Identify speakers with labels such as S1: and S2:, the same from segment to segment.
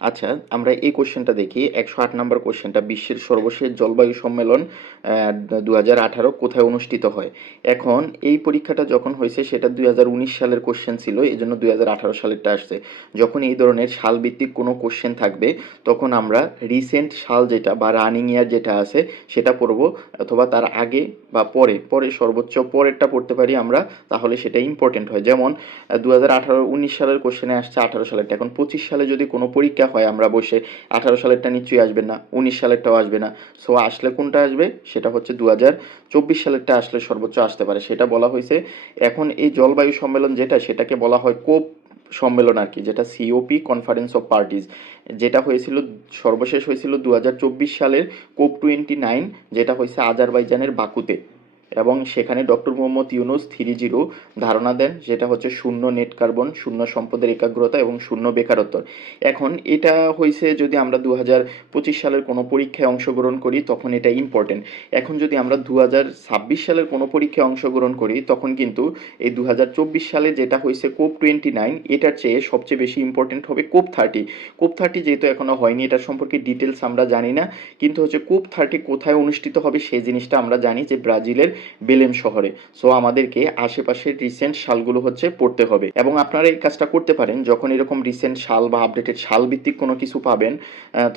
S1: আচ্ছা আমরা এই কোশ্চেনটা দেখি। একশো আট নম্বর কোশ্চেনটা বিশ্বের সর্বশেষ জলবায়ু সম্মেলন দু হাজার আঠারো কোথায় অনুষ্ঠিত হয়? এখন, এই পরীক্ষাটা যখন হয়েছে, সেটা দুই হাজার উনিশ সালের কোশ্চেন ছিল এই জন্য দুই হাজার আঠারো সালেরটা আসছে। যখন এই ধরনের সালভিত্তিক কোনো কোশ্চেন থাকবে, তখন আমরা রিসেন্ট সাল যেটা বা রানিং ইয়ার যেটা আছে, সেটা পড়ব, অথবা তার আগে বা পরে পরে সর্বোচ্চ পরেরটা পড়তে পারি আমরা, তাহলে সেটা ইম্পর্টেন্ট হয়। যেমন দু হাজার আঠারো উনিশ সালের কোশ্চেনে আসছে, আঠারো সালেরটা। এখন পঁচিশ সালে যদি কোনো পরীক্ষা হয়, আমরা বসে আঠারো সালেরটা নিশ্চয়ই আসবে না, উনিশ সালেরটাও আসবে না। সো আসলে কোনটা আসবে? সেটা হচ্ছে দু হাজার চব্বিশ সালেরটা আসলে সর্বোচ্চ আসতে পারে। সেটা বলা হয়েছে এখন এই জলবায়ু সম্মেলন যেটা, সেটাকে বলা হয় কোপ সম্মেলন আর কি, যেটা সিওপি কনফারেন্স অফ পার্টিজ যেটা হয়েছিল, সর্বশেষ হয়েছিল দু হাজার চব্বিশ সালের কোপ টোয়েন্টি নাইন, যেটা হয়েছে আজারবাইজানের বাকুতে। এবং সেখানে doctor Mohammad Yunus three zero ধারণা দেন, যেটা হচ্ছে শূন্য নেট কার্বন, শূন্য সম্পদের একাগ্রতা এবং শূন্য বেকারত্ব এখন এটা হয়েছে যদি আমরা দু হাজার পঁচিশ সালের কোনো পরীক্ষায় অংশগ্রহণ করি, তখন এটা ইম্পর্টেন্ট এখন যদি আমরা দু হাজার ছাব্বিশ সালের কোনো পরীক্ষায় অংশগ্রহণ করি, তখন কিন্তু এই দু হাজার চব্বিশ সালে যেটা হয়েছে কোপ টোয়েন্টি নাইন, এটার চেয়ে সবচেয়ে বেশি ইম্পর্টেন্ট হবে কোপ থার্টি। কোপ থার্টি যেহেতু এখনও হয়নি, এটার সম্পর্কে ডিটেলস আমরা জানি না, কিন্তু হচ্ছে কোপ থার্টি কোথায় অনুষ্ঠিত হবে, সেই জিনিসটা আমরা জানি যে ব্রাজিলের বেলেম শহরে। সো আমাদেরকে আশেপাশের রিসেন্ট সালগুলো হচ্ছে পড়তে হবে। এবং আপনারা এই কাজটা করতে পারেন। যখন এরকম রিসেন্ট সাল বা আপডেটেড সাল ভিত্তিক কোনো কিছু পাবেন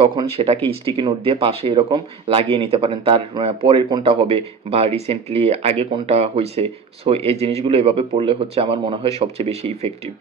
S1: তখন সেটাকে স্টিকি নোট দিয়ে পাশে এরকম লাগিয়ে নিতে পারেন। তার পরের কোনটা হবে বা রিসেন্টলি আগে কোনটা হয়েছে সো এই জিনিসগুলো এভাবে পড়লে হচ্ছে আমার মনে হয় সবচেয়ে বেশি ইফেক্টিভ